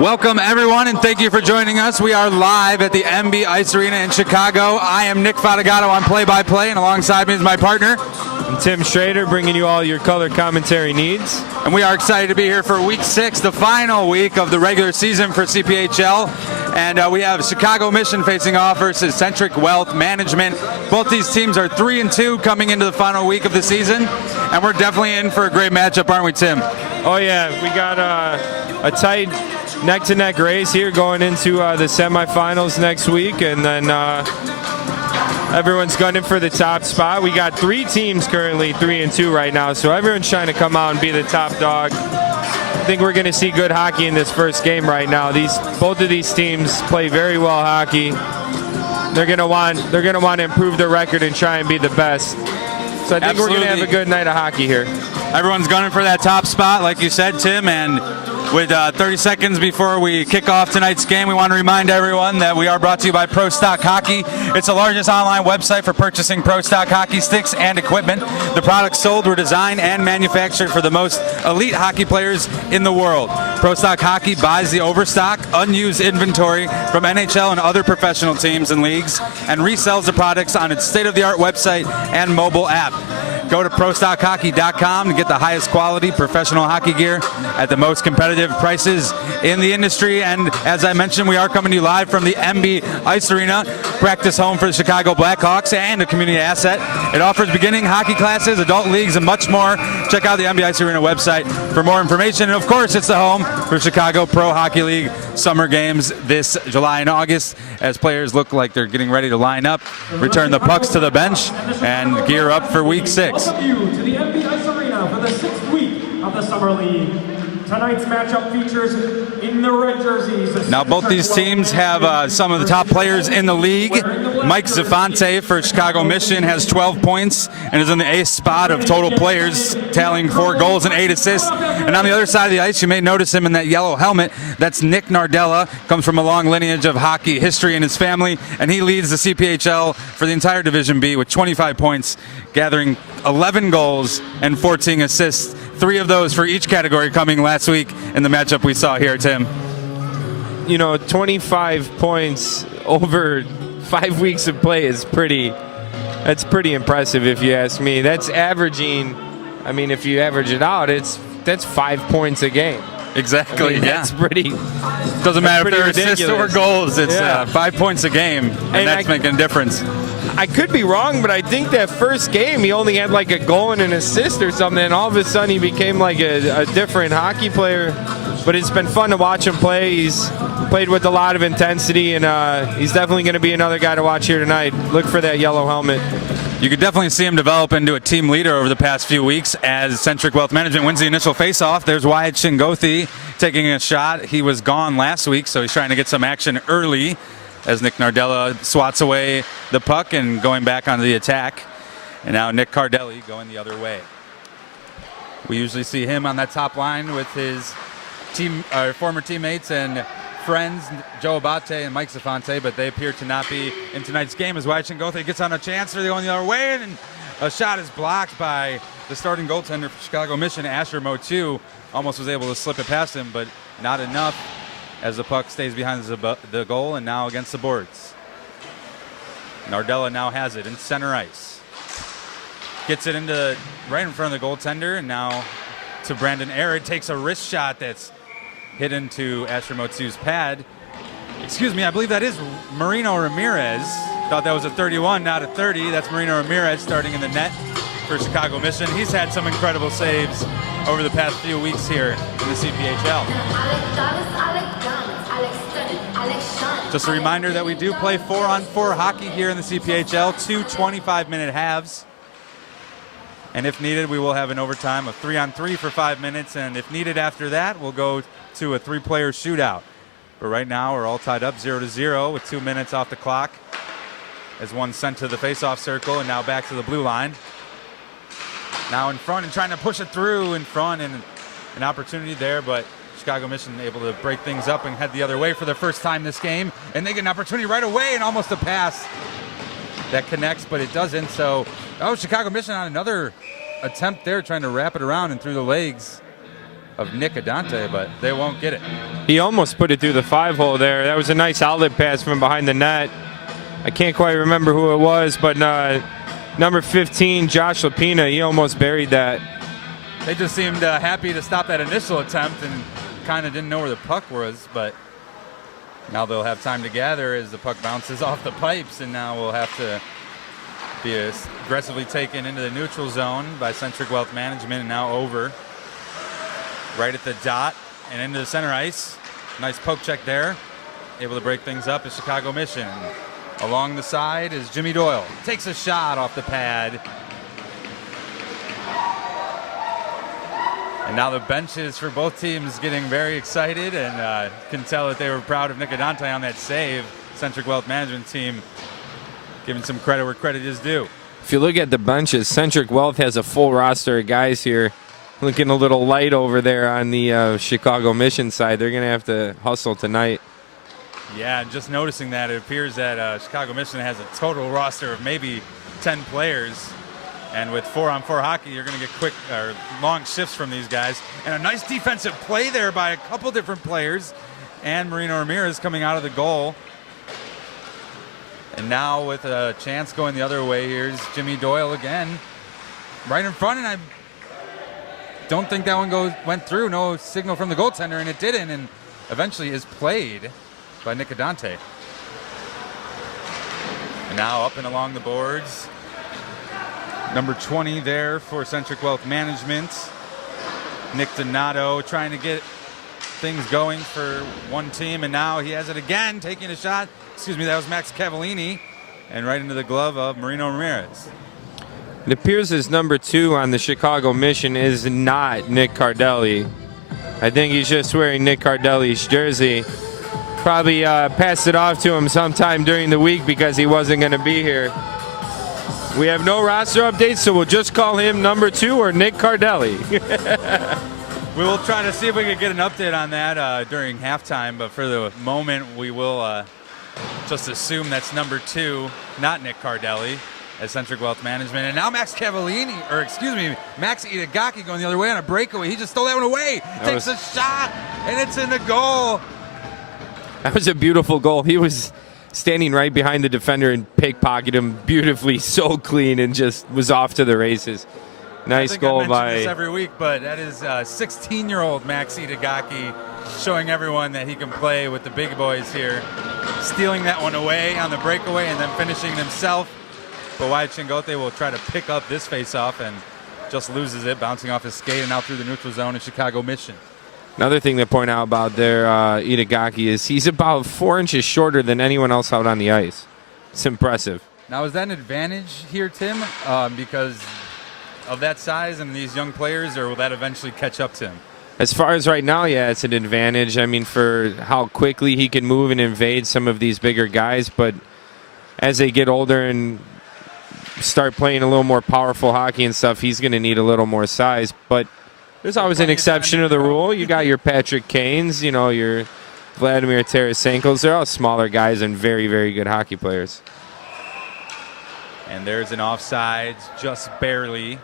Welcome everyone, and thank you for joining us. We are live at the MB Ice Arena in Chicago. I am Nick Fadagato on play-by-play, and alongside me is my partner. I'm Tim Schrader, bringing you all your color commentary needs. And we are excited to be here for Week 6, the final week of the regular season for CPHL. And we have Chicago Mission facing off versus CENTRIC Wealth Management. Both these teams are 3-2 coming into the final week of the season, and we're definitely in for a great matchup, aren't we, Tim? Oh yeah, we got a tight neck-to-neck race here going into the semifinals next week, and then everyone's gunning for the top spot. We got 3 teams currently 3-2 right now, so everyone's trying to come out and be the top dog. I think we're going to see good hockey in this first game right now. Both of these teams play very well hockey. They're going to want to improve their record and try and be the best. So I think we're going to have a good night of hockey here. Everyone's gunning for that top spot, like you said, Tim, and with 30 seconds before we kick off tonight's game, we want to remind everyone that we are brought to you by Pro Stock Hockey. It's the largest online website for purchasing Pro Stock hockey sticks and equipment. The products sold were designed and manufactured for the most elite hockey players in the world. Pro Stock Hockey buys the overstock, unused inventory from NHL and other professional teams and leagues and resells the products on its state-of-the-art website and mobile app. Go to ProStockHockey.com to get the highest quality professional hockey gear at the most competitive prices in the industry. And as I mentioned, we are coming to you live from the MB Ice Arena, practice home for the Chicago Blackhawks and a community asset. It offers beginning hockey classes, adult leagues, and much more. Check out the MB Ice Arena website for more information. And of course, it's the home for Chicago Pro Hockey League summer games this July and August, as players look like they're getting ready to line up, return the pucks to the bench, and gear up for Week 6. Welcome you to the MB Ice Arena for the 6th week of the Summer League. Tonight's matchup features in the red jerseys. Now both these teams have some of the top players in the league. Mike Zafante for Chicago Mission has 12 points and is in the 8th spot of total players, tallying 4 goals and 8 assists. And on the other side of the ice, you may notice him in that yellow helmet. That's Nick Nardella, comes from a long lineage of hockey history in his family, and he leads the CPHL for the entire Division B with 25 points, gathering 11 goals and 14 assists. 3 of those for each category coming last week in the matchup we saw here, Tim. You know, 25 points over 5 weeks of play is pretty impressive if you ask me. That's averaging, I mean, if you average it out, that's 5 points a game. Exactly, I mean, yeah. That's pretty. Doesn't matter if they're ridiculous. assists or goals. It's 5 points a game, and that's making a difference. I could be wrong, but I think that first game he only had like a goal and an assist or something, and all of a sudden he became like a different hockey player. But it's been fun to watch him play. He's played with a lot of intensity, and he's definitely going to be another guy to watch here tonight. Look for that yellow helmet. You could definitely see him develop into a team leader over the past few weeks as Centric Wealth Management wins the initial faceoff. There's Wyatt Shingothi taking a shot. He was gone last week, so he's trying to get some action early as Nick Nardella swats away the puck and going back onto the attack. And now Nick Cardelli going the other way. We usually see him on that top line with his former teammates and friends, Joe Abate and Mike Zafante, but they appear to not be in tonight's game as Wyatt Shingothi gets on a chance. They're going the other way, and a shot is blocked by the starting goaltender for Chicago Mission, Asher Motu. Almost was able to slip it past him, but not enough, as the puck stays behind the goal and now against the boards. Nardella now has it in center ice. Gets it into right in front of the goaltender, and now to Brandon Arid. Takes a wrist shot that's hit into Asher Motu's pad. Excuse me, I believe that is Marino Ramirez. Thought that was a 31, not a 30. That's Marino Ramirez starting in the net for Chicago Mission. He's had some incredible saves over the past few weeks here in the CPHL. Just a reminder that we do play 4-on-4 hockey here in the CPHL, 2 25-minute halves. And if needed, we will have an overtime of 3-on-3 for 5 minutes. And if needed after that, we'll go to a 3-player shootout. But right now, we're all tied up 0-0 with 2 minutes off the clock as one sent to the faceoff circle and now back to the blue line. Now in front and trying to push it through in front, and an opportunity there, but Chicago Mission able to break things up and head the other way for the first time this game. And they get an opportunity right away, and almost a pass that connects, but it doesn't. So, Chicago Mission on another attempt there, trying to wrap it around and through the legs. of Nick Adante, but they won't get it. He almost put it through the 5-hole there. That was a nice outlet pass from behind the net. I can't quite remember who it was, but number 15, Josh Lapina, he almost buried that. They just seemed happy to stop that initial attempt and kind of didn't know where the puck was, but now they'll have time to gather as the puck bounces off the pipes, and now we'll have to be aggressively taken into the neutral zone by Centric Wealth Management, and now over right at the dot and into the center ice. Nice poke check there. Able to break things up is Chicago Mission. Along the side is Jimmy Doyle. Takes a shot off the pad. And now the benches for both teams getting very excited, and can tell that they were proud of Nick Adante on that save. Centric Wealth Management team giving some credit where credit is due. If you look at the benches, Centric Wealth has a full roster of guys here. Looking a little light over there on the Chicago Mission side. They're going to have to hustle tonight. Yeah, just noticing that, it appears that Chicago Mission has a total roster of maybe 10 players. And with 4-on-4 hockey, you're going to get quick or long shifts from these guys. And a nice defensive play there by a couple different players. And Marino Ramirez coming out of the goal. And now with a chance going the other way, here's Jimmy Doyle again. Right in front, and I don't think that one went through. No signal from the goaltender, and it didn't. And eventually is played by Nick Adante. And now up and along the boards. Number 20 there for Centric Wealth Management. Nick Donato trying to get things going for one team, and now he has it again, taking a shot. Excuse me, that was Max Cavallini, and right into the glove of Marino Ramirez. It appears as number 2 on the Chicago Mission is not Nick Cardelli. I think he's just wearing Nick Cardelli's jersey. Probably passed it off to him sometime during the week because he wasn't going to be here. We have no roster updates, so we'll just call him number 2 or Nick Cardelli. We will try to see if we can get an update on that during halftime, but for the moment we will just assume that's number 2, not Nick Cardelli, as Centric Wealth Management. And now Max Cavallini, or excuse me, Max Itagaki going the other way on a breakaway. He just stole that one away. Takes a shot, and it's in the goal. That was a beautiful goal. He was standing right behind the defender and pickpocketed him beautifully, so clean, and just was off to the races. Nice goal by. This every week, but that is 16-year-old Max Itagaki showing everyone that he can play with the big boys here. Stealing that one away on the breakaway and then finishing it himself. But Wyatt Chingote will try to pick up this face-off and just loses it, bouncing off his skate and out through the neutral zone in Chicago Mission. Another thing to point out about their Itagaki is he's about 4 inches shorter than anyone else out on the ice. It's impressive. Now, is that an advantage here, Tim, because of that size and these young players, or will that eventually catch up to him? As far as right now, yeah, it's an advantage. I mean, for how quickly he can move and invade some of these bigger guys. But as they get older and start playing a little more powerful hockey and stuff, he's going to need a little more size. But there's always an exception to the rule. You got your Patrick Kanes, you know, your Vladimir Tarasenkos. They're all smaller guys and very, very good hockey players. And there's an offside, just barely.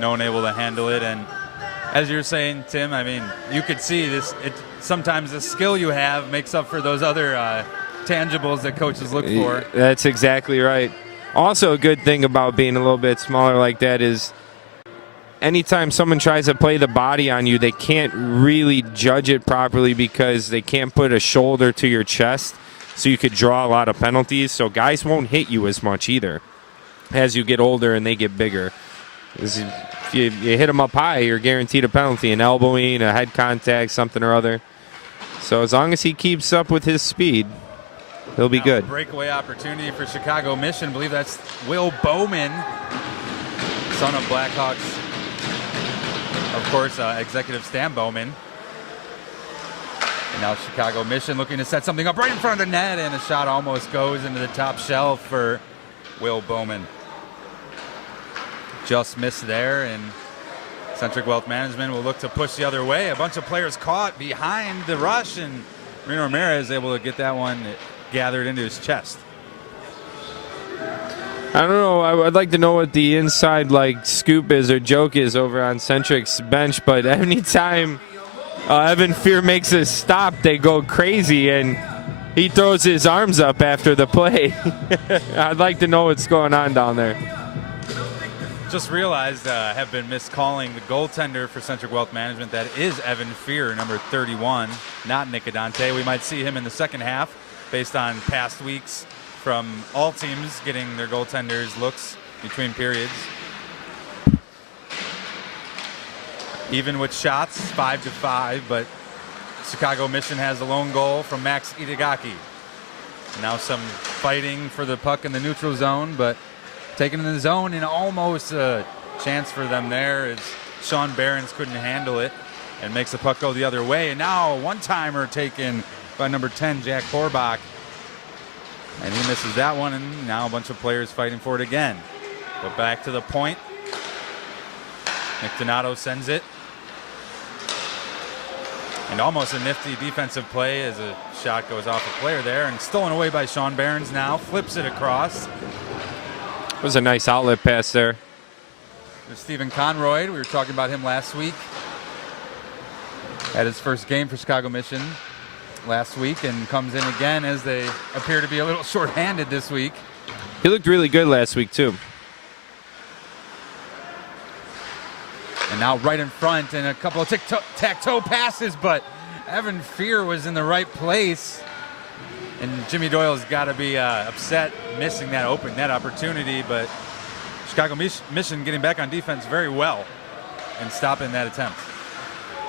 No one able to handle it. And as you're saying, Tim, I mean, you could see this. Sometimes the skill you have makes up for those other tangibles that coaches look for. That's exactly right. Also, a good thing about being a little bit smaller like that is anytime someone tries to play the body on you, they can't really judge it properly because they can't put a shoulder to your chest, so you could draw a lot of penalties. So guys won't hit you as much either as you get older and they get bigger. If you hit them up high, you're guaranteed a penalty, an elbowing, a head contact, something or other. So as long as he keeps up with his speed, he'll be good. Breakaway opportunity for Chicago Mission. I believe that's Will Bowman, son of Blackhawks, of course, executive Stan Bowman. And now Chicago Mission looking to set something up right in front of the net, and the shot almost goes into the top shelf for Will Bowman. Just missed there, and Centric Wealth Management will look to push the other way. A bunch of players caught behind the rush, and Marino Ramirez is able to get that one gathered into his chest. I don't know. I'd like to know what the inside scoop is or joke is over on Centric's bench, but anytime Evan Fear makes a stop, they go crazy, and he throws his arms up after the play. I'd like to know what's going on down there. Just realized have been miscalling the goaltender for Centric Wealth Management. That is Evan Fear, number 31, not Nick Adante. We might see him in the second half based on past weeks from all teams getting their goaltenders looks between periods. Even with shots, 5-5, but Chicago Mission has a lone goal from Max Itagaki. Now some fighting for the puck in the neutral zone, but taken in the zone and almost a chance for them there as Sean Behrens couldn't handle it and makes the puck go the other way. And now a one-timer taken by number 10, Jack Horbach. And he misses that one, and now a bunch of players fighting for it again. But back to the point. Nick Donato sends it. And almost a nifty defensive play as a shot goes off a player there, and stolen away by Sean Behrens now. Flips it across. It was a nice outlet pass there. There's Stephen Conroy. We were talking about him last week. Had his first game for Chicago Mission last week and comes in again as they appear to be a little shorthanded this week. He looked really good last week, too. And now right in front and a couple of tic-tac-toe passes, but Evan Fear was in the right place. And Jimmy Doyle's got to be upset missing that open net opportunity, but Chicago Mission getting back on defense very well and stopping that attempt.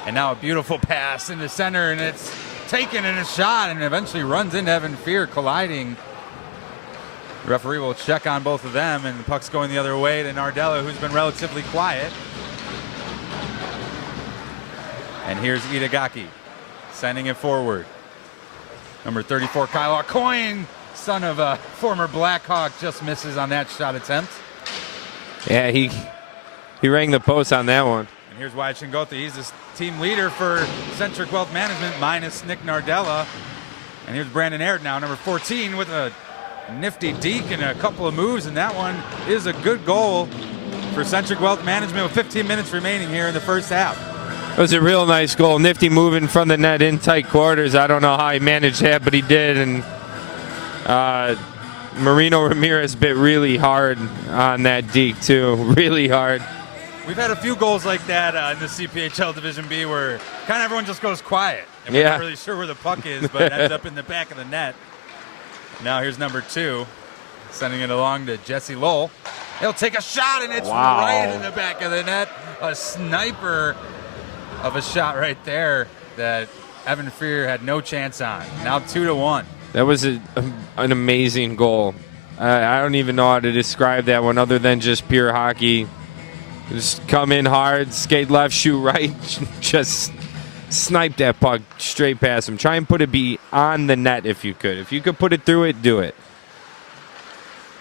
And now a beautiful pass in the center, and it's taken in a shot and eventually runs into Evan Fear, colliding. The referee will check on both of them, and the puck's going the other way to Nardella, who's been relatively quiet. And here's Itagaki sending it forward. Number 34, Kyle Aucoin, son of a former Blackhawk, just misses on that shot attempt. Yeah, he rang the post on that one. And here's Wyatt Chingothi. He's the team leader for Centric Wealth Management, minus Nick Nardella. And here's Brandon Aird now, number 14, with a nifty deke and a couple of moves. And that one is a good goal for Centric Wealth Management with 15 minutes remaining here in the first half. It was a real nice goal. Nifty moving from the net in tight quarters. I don't know how he managed that, but he did. And Marino Ramirez bit really hard on that deke, too. Really hard. We've had a few goals like that in the CPHL Division B where kind of everyone just goes quiet. And we're not really sure where the puck is, but it ends up in the back of the net. Now here's number 2, sending it along to Jesse Lowell. He'll take a shot, and it's right in the back of the net. A sniper of a shot right there that Evan Fear had no chance on. Now 2-1. That was an amazing goal. I don't even know how to describe that one other than just pure hockey. Just come in hard, skate left, shoot right, just snipe that puck straight past him. Try and put it on the net if you could. If you could put it through it, do it.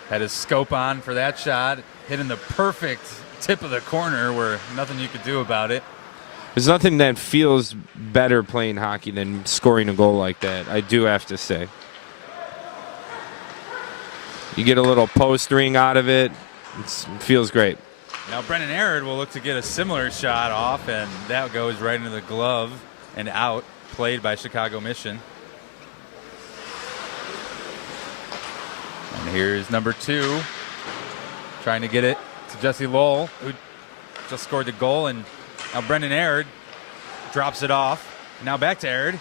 Had his scope on for that shot, hitting the perfect tip of the corner where nothing you could do about it. There's nothing that feels better playing hockey than scoring a goal like that, I do have to say. You get a little post ring out of it. It feels great. Now Brendan Aird will look to get a similar shot off, and that goes right into the glove and out, played by Chicago Mission. And here's number 2, trying to get it to Jesse Lowell, who just scored the goal, and now Brendan Aird drops it off. Now back to Aird.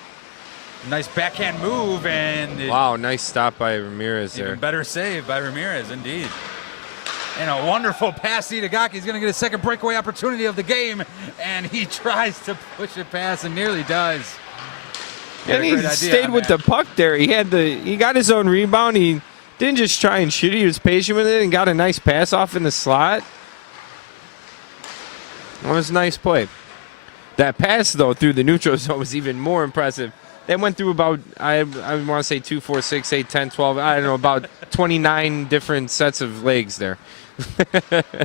Nice backhand move, and wow, nice stop by Ramirez there. Even better save by Ramirez, indeed. And a wonderful pass. Itagaki's going to get a second breakaway opportunity of the game, and he tries to push it past and nearly does. And he stayed with the puck there. He got his own rebound. He didn't just try and shoot it. He was patient with it and got a nice pass off in the slot. That was a nice play. That pass, though, through the neutral zone was even more impressive. That went through about, I want to say 2, 4, 6, 8, 10, 12, I don't know, about 29 different sets of legs there. That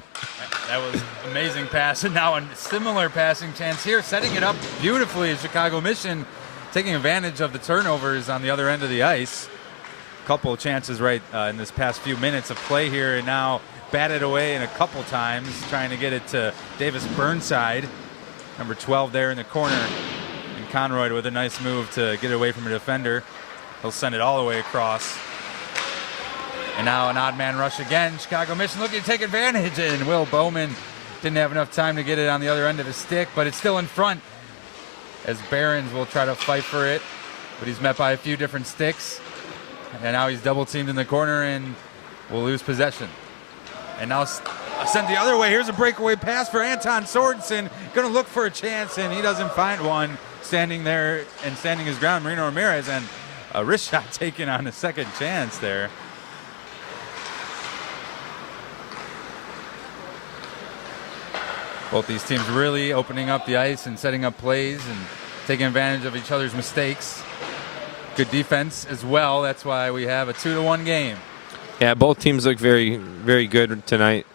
was amazing pass. And now a similar passing chance here, setting it up beautifully. Chicago Mission taking advantage of the turnovers on the other end of the ice. couple of chances right in this past few minutes of play here, and now batted away in a couple times, trying to get it to Davis Burnside, number 12 there in the corner. And Conroy with a nice move to get away from a defender. He'll send it all the way across. And now an odd man rush again. Chicago Mission looking to take advantage, and Will Bowman didn't have enough time to get it on the other end of his stick, but it's still in front as Behrens will try to fight for it, but he's met by a few different sticks. And now he's double teamed in the corner and will lose possession. And now sent the other way. Here's a breakaway pass for Anton Sorensen. Going to look for a chance, and he doesn't find one. Standing there and standing his ground, Marino Ramirez, and a wrist shot taken on a second chance there. Both these teams really opening up the ice and setting up plays and taking advantage of each other's mistakes. Good defense as well. That's why we have a 2-1 game. Yeah, both teams look very, very good tonight.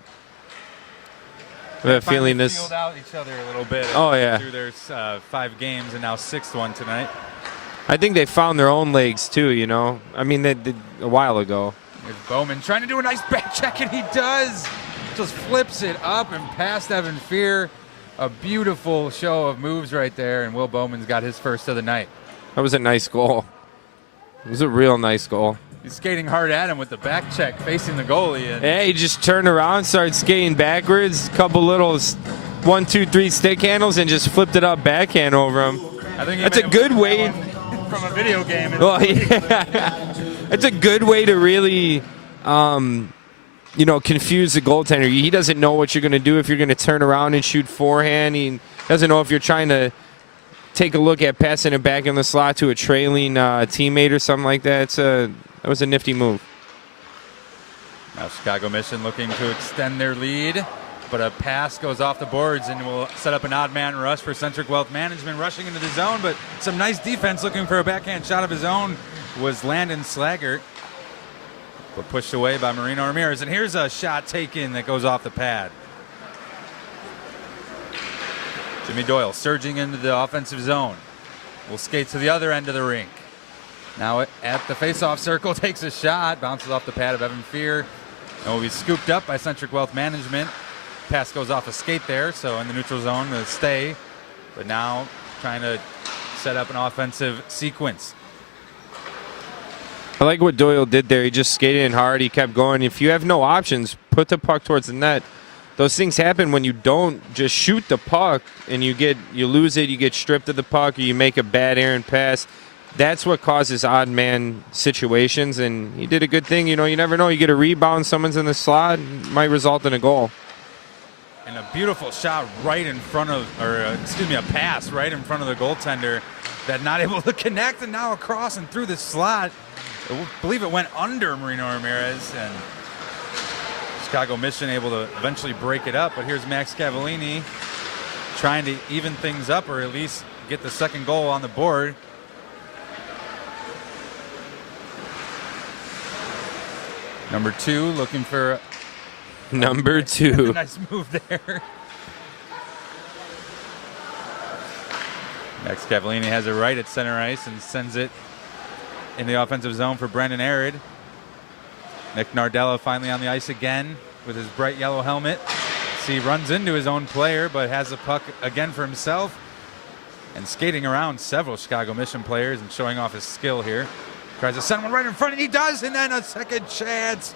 I have a feeling this. Field out each other a little bit. Oh yeah. Through their 5 games and now 6th one tonight. I think they found their own legs too. You know, I mean, they did a while ago. There's Bowman trying to do a nice back check, and he does. Just flips it up and past Evan Fear. A beautiful show of moves right there, and Will Bowman's got his first of the night. That was a nice goal. It was a real nice goal. He's skating hard at him with the back check, facing the goalie. And yeah, he just turned around, started skating backwards, couple little 1, 2, 3 stick handles, and just flipped it up backhand over him. I think that's a good way from a video game. Well, yeah. It's a good way to really, confuse the goaltender. He doesn't know what you're going to do if you're going to turn around and shoot forehand. He doesn't know if you're trying to take a look at passing it back in the slot to a trailing teammate or something like that. That was a nifty move. Now Chicago Mission looking to extend their lead, but a pass goes off the boards and will set up an odd man rush for Centric Wealth Management, rushing into the zone, but some nice defense looking for a backhand shot of his own was Landon Slaggert, but pushed away by Marino Ramirez. And here's a shot taken that goes off the pad. Jimmy Doyle surging into the offensive zone. Will skate to the other end of the rink. Now at the face-off circle, takes a shot, bounces off the pad of Evan Fear, and will be scooped up by Centric Wealth Management. Pass goes off a skate there, so in the neutral zone to stay, but now trying to set up an offensive sequence. I like what Doyle did there. He just skated in hard. He kept going. If you have no options, put the puck towards the net. Those things happen when you don't just shoot the puck and you lose it, you get stripped of the puck, or you make a bad errant pass. That's what causes odd man situations, and he did a good thing. You never know. You get a rebound, someone's in the slot, might result in a goal. And a beautiful shot right in front of, a pass right in front of the goaltender that not able to connect, and now across and through the slot. I believe it went under Marino Ramirez, and Chicago Mission able to eventually break it up. But here's Max Cavallini trying to even things up, or at least get the second goal on the board. Number 2 looking for number 2. Nice move there. Max Cavallini has it right at center ice and sends it in the offensive zone for Brendan Arid. Nick Nardella finally on the ice again with his bright yellow helmet. He runs into his own player, but has the puck again for himself and skating around several Chicago Mission players and showing off his skill here. Tries to send one right in front, and he does, and then a second chance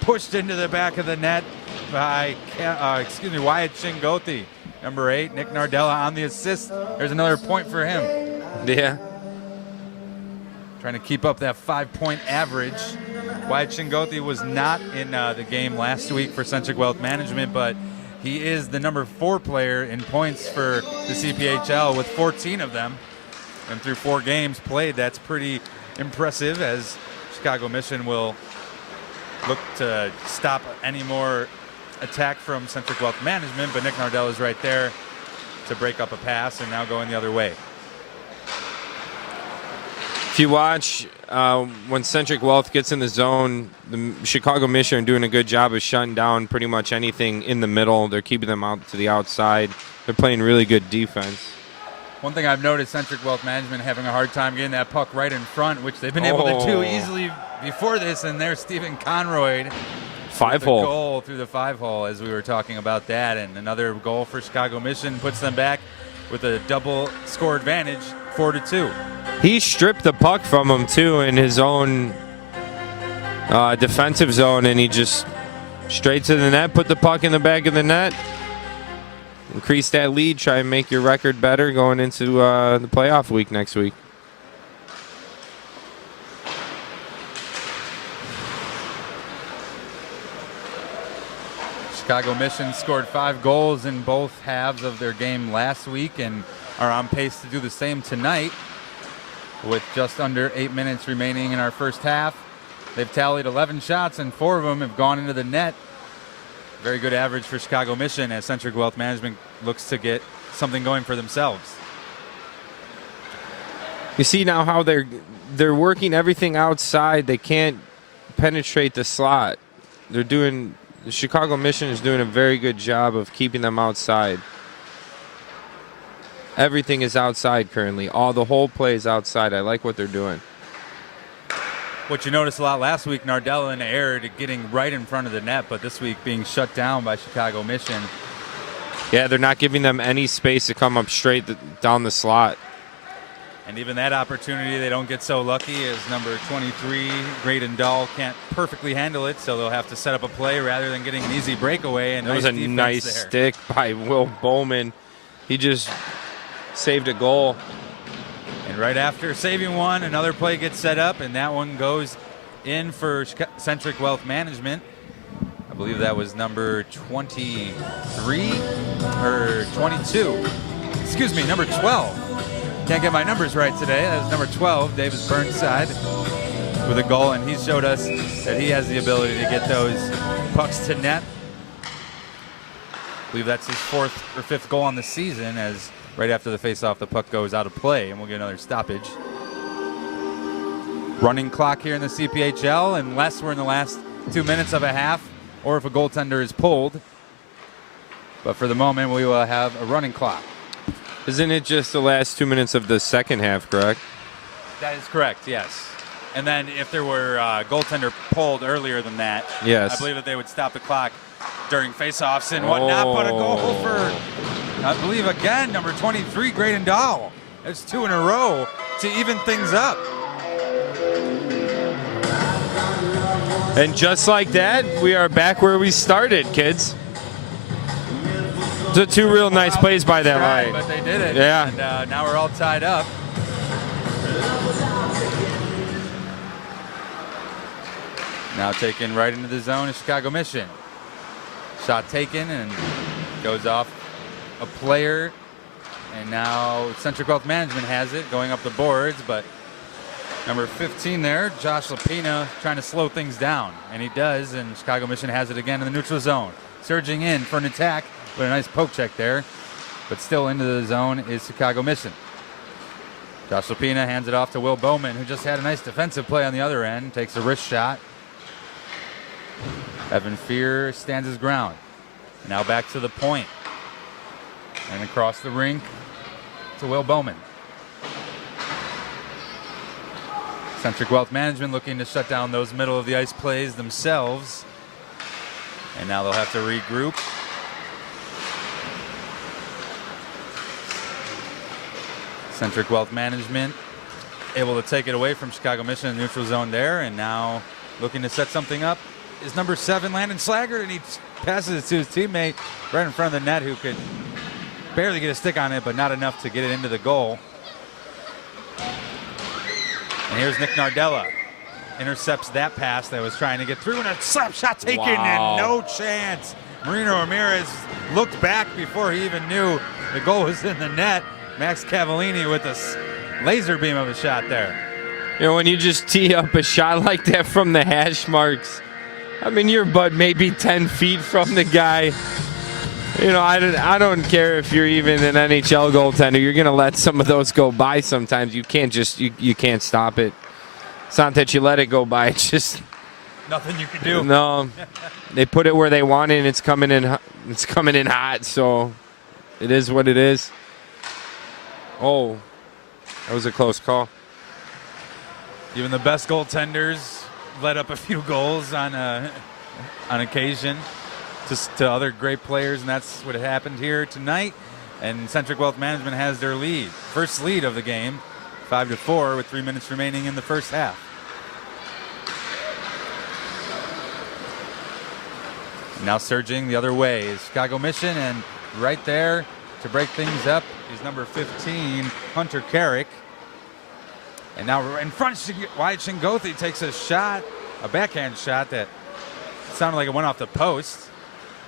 pushed into the back of the net by Wyatt Chingothi. Number 8, Nick Nardella on the assist. There's another point for him. Yeah. Trying to keep up that 5-point average. Wyatt Chingothi was not in the game last week for Centric Wealth Management, but he is the number 4 player in points for the CPHL with 14 of them. And through 4 games played, that's pretty impressive, as Chicago Mission will look to stop any more attack from Centric Wealth Management, but Nick Nardella is right there to break up a pass and now going the other way. If you watch when Centric Wealth gets in the zone, the Chicago Mission are doing a good job of shutting down pretty much anything in the middle. They're keeping them out to the outside. They're playing really good defense. One thing I've noticed, Centric Wealth Management having a hard time getting that puck right in front, which they've been able to do easily before this, and there's Stephen Conroy. 5-hole. Goal through the 5-hole, as we were talking about that, and another goal for Chicago Mission puts them back with a double score advantage, 4-2. He stripped the puck from him, too, in his own defensive zone, and he just straight to the net, put the puck in the back of the net, increase that lead, try and make your record better going into the playoff week next week. Chicago Mission scored 5 goals in both halves of their game last week and are on pace to do the same tonight with just under 8 minutes remaining in our first half. They've tallied 11 shots and 4 of them have gone into the net. Very good average for Chicago Mission as Centric Wealth Management looks to get something going for themselves. You see now how they're working everything outside. They can't penetrate the slot. The Chicago Mission is doing a very good job of keeping them outside. Everything is outside currently. The whole play is outside. I like what they're doing. What you noticed a lot last week, Nardella in the air getting right in front of the net, but this week being shut down by Chicago Mission. Yeah, they're not giving them any space to come up straight down the slot. And even that opportunity, they don't get so lucky as number 23, Graydon Dahl, can't perfectly handle it, so they'll have to set up a play rather than getting an easy breakaway. And that was a nice stick by Will Bowman. He just saved a goal. And right after saving one, another play gets set up, and that one goes in for Centric Wealth Management. I believe that was number 23 or 22. Excuse me, number 12. Can't get my numbers right today. That was number 12, Davis Burnside, with a goal, and he showed us that he has the ability to get those pucks to net. I believe that's his 4th or 5th goal on the season, as right after the faceoff, the puck goes out of play, and we'll get another stoppage. Running clock here in the CPHL, unless we're in the last 2 minutes of a half, or if a goaltender is pulled. But for the moment, we will have a running clock. Isn't it just the last 2 minutes of the second half, correct? That is correct, yes. And then if there were goaltender pulled earlier than that, yes, I believe that they would stop the clock during faceoffs and whatnot. But a goal for, I believe, again, number 23, Graydon Dahl. That's 2 in a row to even things up. And just like that, we are back where we started, kids. So 2 real nice plays by that line. But they did it. Yeah. And now we're all tied up. Now taken right into the zone of Chicago Mission. Shot taken and goes off a player. And now Centric Wealth Management has it going up the boards, but number 15 there, Josh Lapina, trying to slow things down. And he does, and Chicago Mission has it again in the neutral zone. Surging in for an attack, but a nice poke check there. But still into the zone is Chicago Mission. Josh Lapina hands it off to Will Bowman, who just had a nice defensive play on the other end. Takes a wrist shot. Evan Fear stands his ground. Now back to the point. And across the rink to Will Bowman. Centric Wealth Management looking to shut down those middle of the ice plays themselves. And now they'll have to regroup. Centric Wealth Management able to take it away from Chicago Mission in the neutral zone there, and now looking to set something up is number 7, Landon Slaggert, and he passes it to his teammate right in front of the net, who could barely get a stick on it, but not enough to get it into the goal. And here's Nick Nardella. Intercepts that pass that was trying to get through, and a slap shot taken, and no chance. Marino Ramirez looked back before he even knew the goal was in the net. Max Cavallini with a laser beam of a shot there. You know, when you just tee up a shot like that from the hash marks, I mean, you're but maybe 10 feet from the guy. You know, I don't care if you're even an NHL goaltender. You're going to let some of those go by sometimes. You can't just, you can't stop it. It's not that you let it go by. It's just nothing you can do. No, they put it where they want it, and it's coming in hot, so it is what it is. Oh, that was a close call. Even the best goaltenders let up a few goals on occasion to other great players, and that's what happened here tonight. And Centric Wealth Management has their lead, first lead of the game, 5-4, with 3 minutes remaining in the first half. Now surging the other way is Chicago Mission, and right there to break things up is number 15, Hunter Carrick. And now in front, Wyatt Shingothi takes a shot, a backhand shot that sounded like it went off the post.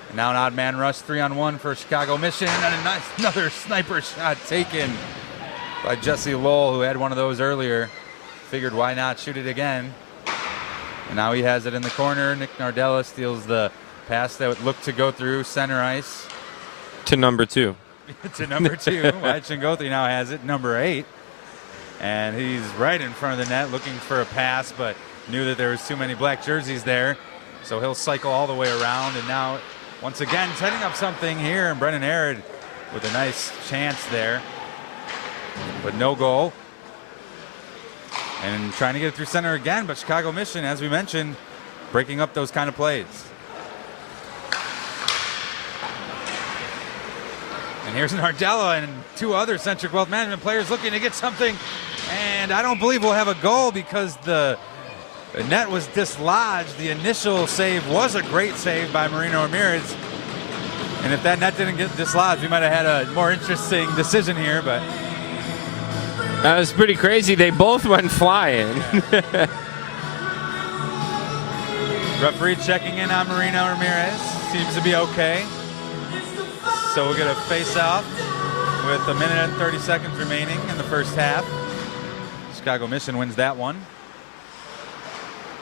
And now an odd man rush, 3-on-1 for Chicago Mission, and another sniper shot taken by Jesse Lowell, who had one of those earlier. Figured why not shoot it again. And now he has it in the corner. Nick Nardella steals the pass that would look to go through center ice. To number 2. To number 2. Wyatt Shingothi now has it, number 8. And he's right in front of the net looking for a pass, but knew that there was too many black jerseys there. So he'll cycle all the way around, and now once again setting up something here, and Brennan Arid with a nice chance there, but no goal. And trying to get it through center again, but Chicago Mission, as we mentioned, breaking up those kind of plays. And here's Nardella and 2 other Centric Wealth Management players looking to get something, and I don't believe we'll have a goal because the net was dislodged. The initial save was a great save by Marino Ramirez, and if that net didn't get dislodged, we might have had a more interesting decision here, but that was pretty crazy. They both went flying. Referee checking in on Marino Ramirez. Seems to be okay. So we'll get a face-off with 1 minute and 30 seconds remaining in the first half. Chicago Mission wins that one,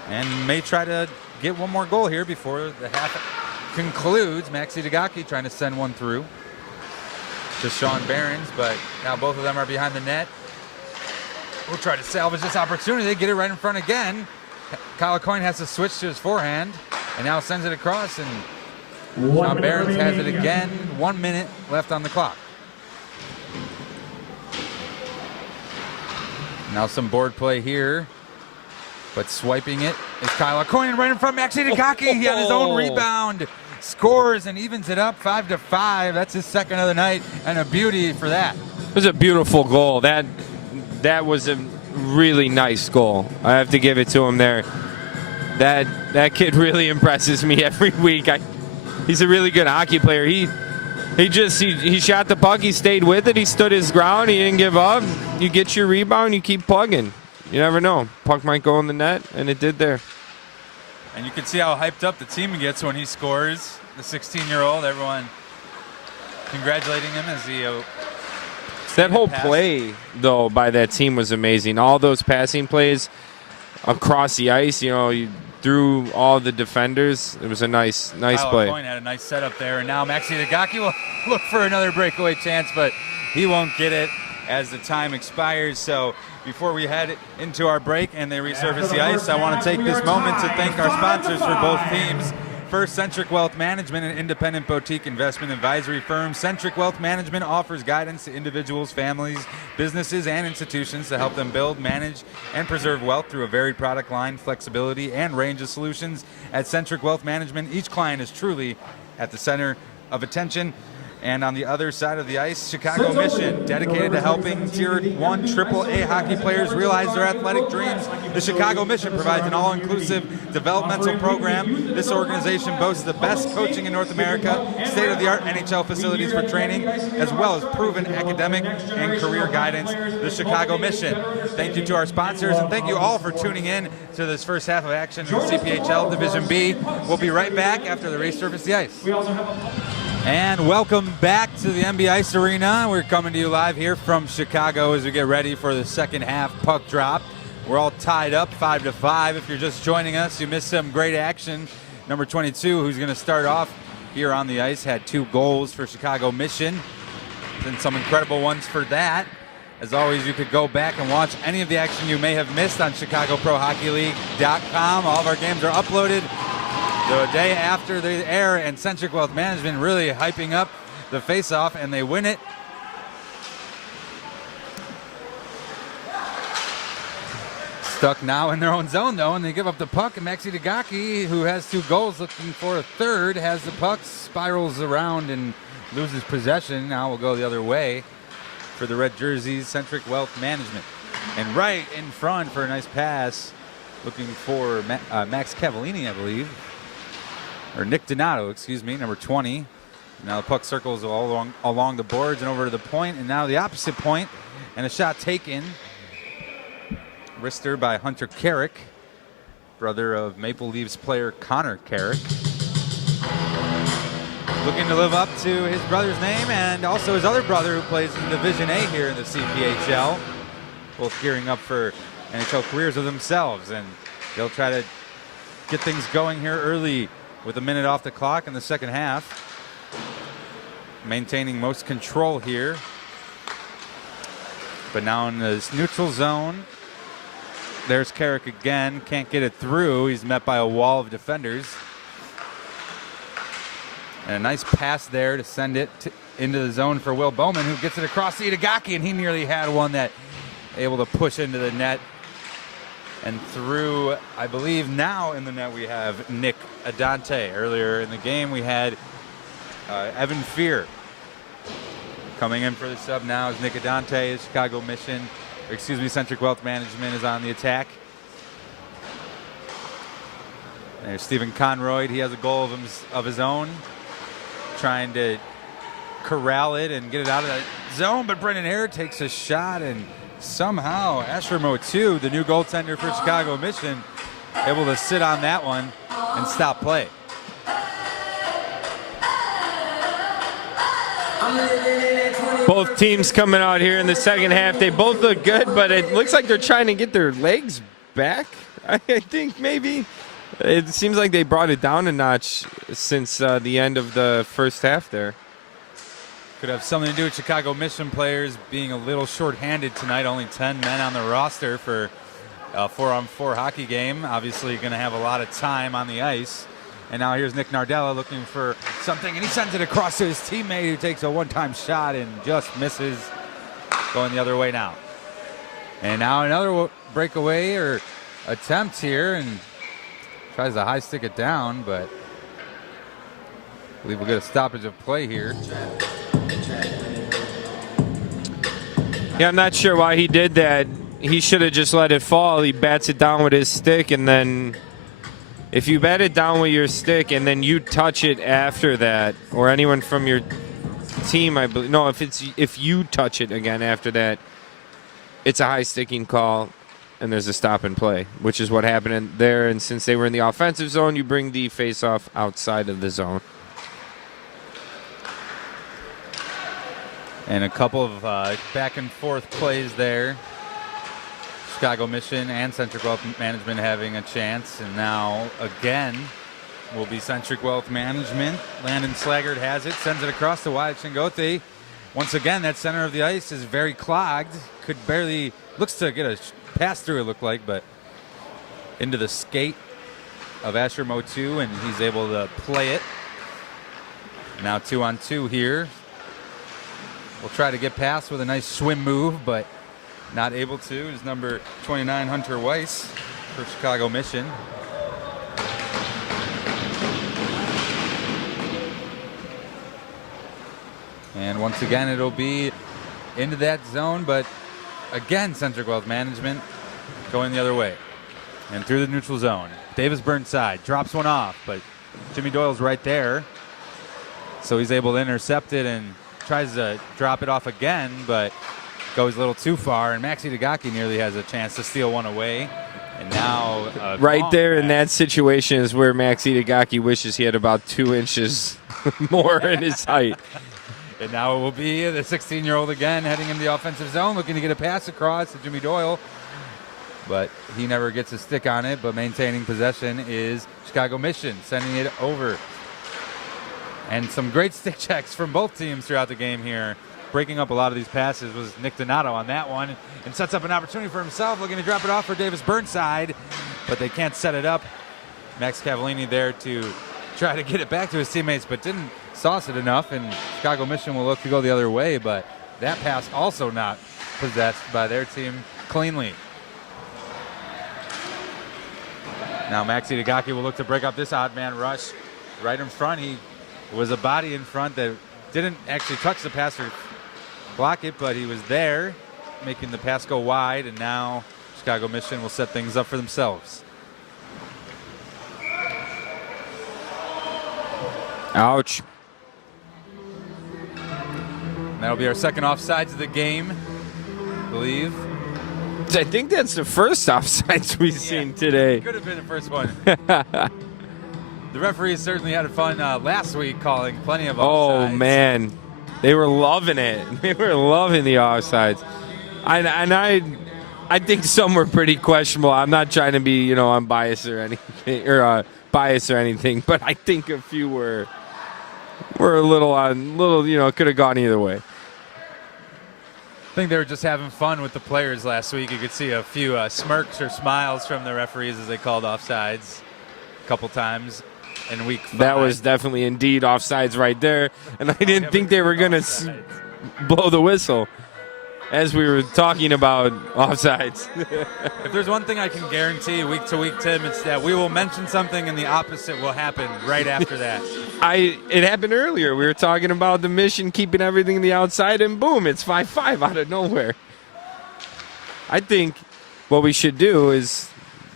and may try to get one more goal here before the half concludes. Maxi Dagaki trying to send one through to Sean Behrens, but now both of them are behind the net. We'll try to salvage this opportunity. They get it right in front again. Kyle Coyne has to switch to his forehand, and now sends it across, and Sean Behrens has it again. 1 minute left on the clock. Now some board play here, but swiping it is Kyle Coyne right in front. Maxi Dagaki, he on his own rebound scores and evens it up 5-5. That's his second of the night, and a beauty for that. It was a beautiful goal. That was a really nice goal. I have to give it to him there. That kid really impresses me every week. He's a really good hockey player. He shot the puck. He stayed with it. He stood his ground. He didn't give up. You get your rebound. You keep plugging. You never know. Puck might go in the net, and it did there. And you can see how hyped up the team gets when he scores. The 16-year-old, everyone congratulating him as he. That whole play, though, by that team was amazing. All those passing plays across the ice, you through all the defenders. It was a nice play. Coyne had a nice setup there, and now Maxi Dagaki will look for another breakaway chance, but he won't get it as the time expires. So before we head into our break and they resurface the ice, I want to take this moment to thank our sponsors for both teams. First, Centric Wealth Management, an independent boutique investment advisory firm. Centric Wealth Management offers guidance to individuals, families, businesses, and institutions to help them build, manage, and preserve wealth through a varied product line, flexibility, and range of solutions. At Centric Wealth Management, each client is truly at the center of attention. And on the other side of the ice, Chicago Mission, dedicated to helping Tier 1 AAA hockey players realize their athletic dreams. The Chicago Mission provides an all-inclusive developmental program. This organization boasts the best coaching in North America, state-of-the-art NHL facilities for training, as well as proven academic and career guidance. The Chicago Mission. Thank you to our sponsors, and thank you all for tuning in to this first half of action in the CPHL Division B. We'll be right back after the resurface the ice. And welcome back to the NBA Ice Arena. We're coming to you live here from Chicago as we get ready for the second half puck drop. We're all tied up 5-5. If you're just joining us, you missed some great action. Number 22, who's going to start off here on the ice, had 2 goals for Chicago Mission. And some incredible ones for that. As always, you could go back and watch any of the action you may have missed on ChicagoProHockeyLeague.com. All of our games are uploaded the day after they air, and Centric Wealth Management really hyping up the face-off, and they win it Stuck now in their own zone, though, and they give up the puck. And Maxi Dagaki, who has 2 goals, looking for a third, has the puck, spirals around and loses possession. Now we'll go the other way for the red jerseys, Centric Wealth Management. And right in front for a nice pass, looking for Max Cavallini, I believe. Or Nick Donato, excuse me, number 20. Now the puck circles all along the boards and over to the point, and now the opposite point, and a shot taken. Wrister by Hunter Carrick, brother of Maple Leafs player Connor Carrick. Looking to live up to his brother's name and also his other brother who plays in Division A here in the CPHL. Both gearing up for NHL careers of themselves, and they'll try to get things going here early with a minute off the clock in the second half. Maintaining most control here. But now in this neutral zone, there's Carrick again. Can't get it through. He's met by a wall of defenders. And a nice pass there to send it into the zone for Will Bowman, who gets it across to Itagaki, and he nearly had one that able to push into the net and through. I believe now in the net we have Nick Adante. Earlier in the game we had Evan Fear. Coming in for the sub now is Nick Adante. Chicago Mission, excuse me, Centric Wealth Management is on the attack. There's Stephen Conroy. He has a goal of his own, trying to corral it and get it out of the zone, but Brendan Hare takes a shot, and somehow Asher Motu, the new goaltender for Chicago Mission, able to sit on that one and stop play. Both teams coming out here in the second half. They both look good, but it looks like they're trying to get their legs back. I think maybe. It seems like they brought it down a notch since the end of the first half there. Could have something to do with Chicago Mission players being a little short-handed tonight. Only 10 men on the roster for a 4-on-4 hockey game. Obviously going to have a lot of time on the ice. And now here's Nick Nardella looking for something, and he sends it across to his teammate, who takes a one-time shot and just misses, going the other way now. And now another breakaway or attempt here, and tries to high stick it down, but I believe we'll get a stoppage of play here. Yeah, I'm not sure why he did that. He should have just let it fall. He bats it down with his stick, and then if you bat it down with your stick and then you touch it after that, or anyone from your team, I believe. No, if you touch it again after that, it's a high sticking call, and there's a stop and play, which is what happened in there. And since they were in the offensive zone, you bring the face-off outside of the zone. And a couple of back and forth plays there. Chicago Mission and Centric Wealth Management having a chance, and now again will be Centric Wealth Management. Landon Slaggert has it, sends it across to Wyatt Chingothi. Once again, that center of the ice is very clogged. Could barely, looks to get a pass through, it looked like, but into the skate of Asher Motu, and he's able to play it. Now 2-on-2 here. We'll try to get past with a nice swim move, but not able to. Is number 29, Hunter Weiss, for Chicago Mission. And once again, it'll be into that zone, but again, Centric Wealth Management going the other way. And through the neutral zone. Davis Burnside drops one off, but Jimmy Doyle's right there. So he's able to intercept it and tries to drop it off again, but goes a little too far, and Maxi Dagaki nearly has a chance to steal one away. And now right there in that situation is where Maxi Dagaki wishes he had about 2 inches more in his height. And now it will be the 16-year-old again heading into the offensive zone, looking to get a pass across to Jimmy Doyle. But he never gets a stick on it, but maintaining possession is Chicago Mission, sending it over. And some great stick checks from both teams throughout the game here. Breaking up a lot of these passes was Nick Donato on that one, and sets up an opportunity for himself, looking to drop it off for Davis Burnside, but they can't set it up. Max Cavallini there to try to get it back to his teammates, but didn't sauce it enough, and Chicago Mission will look to go the other way, but that pass also not possessed by their team cleanly. Now Maxi Dagaki will look to break up this odd man rush right in front. He was a body in front that didn't actually touch the pass or block it, but he was there, making the pass go wide, and now Chicago Mission will set things up for themselves. Ouch. And that'll be our second offsides of the game, I believe. I think that's the first offsides we've seen today. Could have been the first one. The referees certainly had fun last week calling plenty of offsides. Oh, man. They were loving it. They were loving the offsides. I think some were pretty questionable. I'm not trying to be, unbiased or anything, or biased or anything, but I think a few were a little, could have gone either way. I think they were just having fun with the players last week. You could see a few smirks or smiles from the referees as they called offsides a couple times in week 5. That was definitely indeed offsides right there, and I didn't think they were going to blow the whistle as we were talking about offsides. If there's one thing I can guarantee week to week, Tim, it's that we will mention something and the opposite will happen right after that. It happened earlier. We were talking about the Mission keeping everything on the outside, and boom, it's 5-5 out of nowhere. I think what we should do is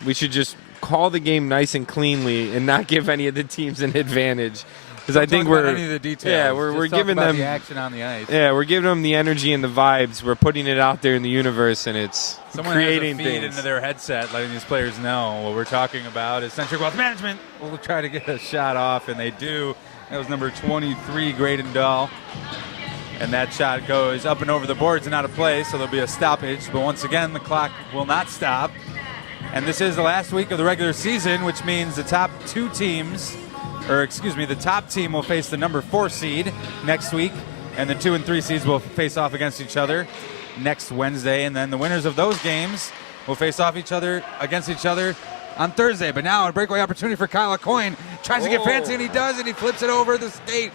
we should just call the game nice and cleanly and not give any of the teams an advantage. Because I think we're any of the details. Yeah, we're giving them the action on the ice. Yeah, we're giving them the energy and the vibes. We're putting it out there in the universe, and it's Someone creating has a feed things into their headset, letting these players know what we're talking about is Centric Wealth Management. We'll try to get a shot off, and they do. That was number 23, Graydon Dahl. And that shot goes up and over the boards and out of play, so there'll be a stoppage. But once again, the clock will not stop. And this is the last week of the regular season, which means the top two teams, the top team will face the number 4 seed next week, and the 2 and 3 seeds will face off against each other next Wednesday, and then the winners of those games will face off against each other on Thursday. But now a breakaway opportunity for Kyle Coyne. Tries to get fancy, and he does, and he flips it over the skate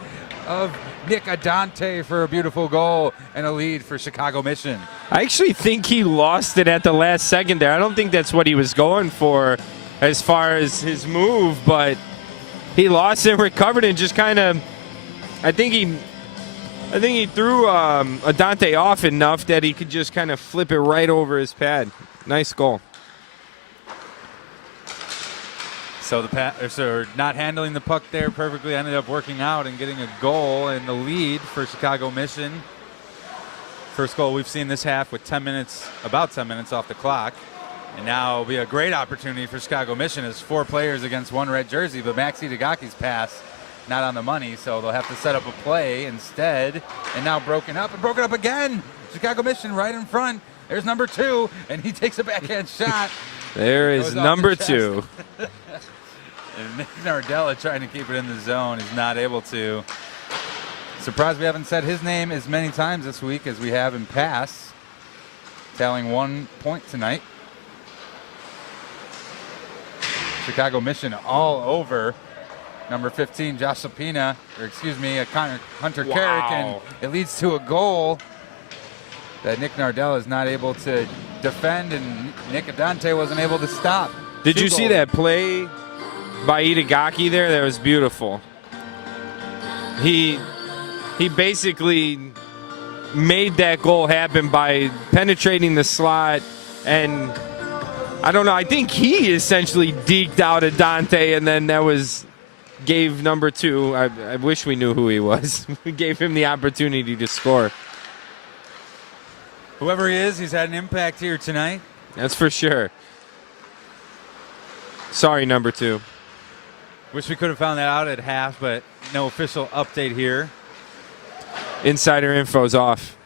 of Nick Adante for a beautiful goal and a lead for Chicago Mission. I actually think he lost it at the last second there. I don't think that's what he was going for as far as his move, but he lost and recovered and just kind of, I think he threw Adante off enough that he could just kind of flip it right over his pad. Nice goal. So not handling the puck there perfectly, ended up working out and getting a goal and the lead for Chicago Mission. First goal we've seen this half with about 10 minutes off the clock. And now it'll be a great opportunity for Chicago Mission as 4 players against 1 red jersey, but Maxi Dagaki's pass not on the money, so they'll have to set up a play instead. And now broken up again. Chicago Mission right in front. There's number 2, and he takes a backhand shot. There is number 2. And Nick Nardella trying to keep it in the zone is not able to. Surprised we haven't said his name as many times this week as we have in past. Tallying 1 point tonight. Chicago Mission all over number 15, Josh Sapina, Hunter Carrick, and it leads to a goal that Nick Nardella is not able to defend, and Nick Adante wasn't able to stop. Did you see that play by Itagaki there? That was beautiful. He basically made that goal happen by penetrating the slot, and I don't know, I think he essentially deked out Adante, and then gave number 2, I wish we knew who he was. We gave him the opportunity to score. Whoever he is, he's had an impact here tonight. That's for sure. Sorry, number 2. Wish we could have found that out at half, but no official update here. Insider info's off.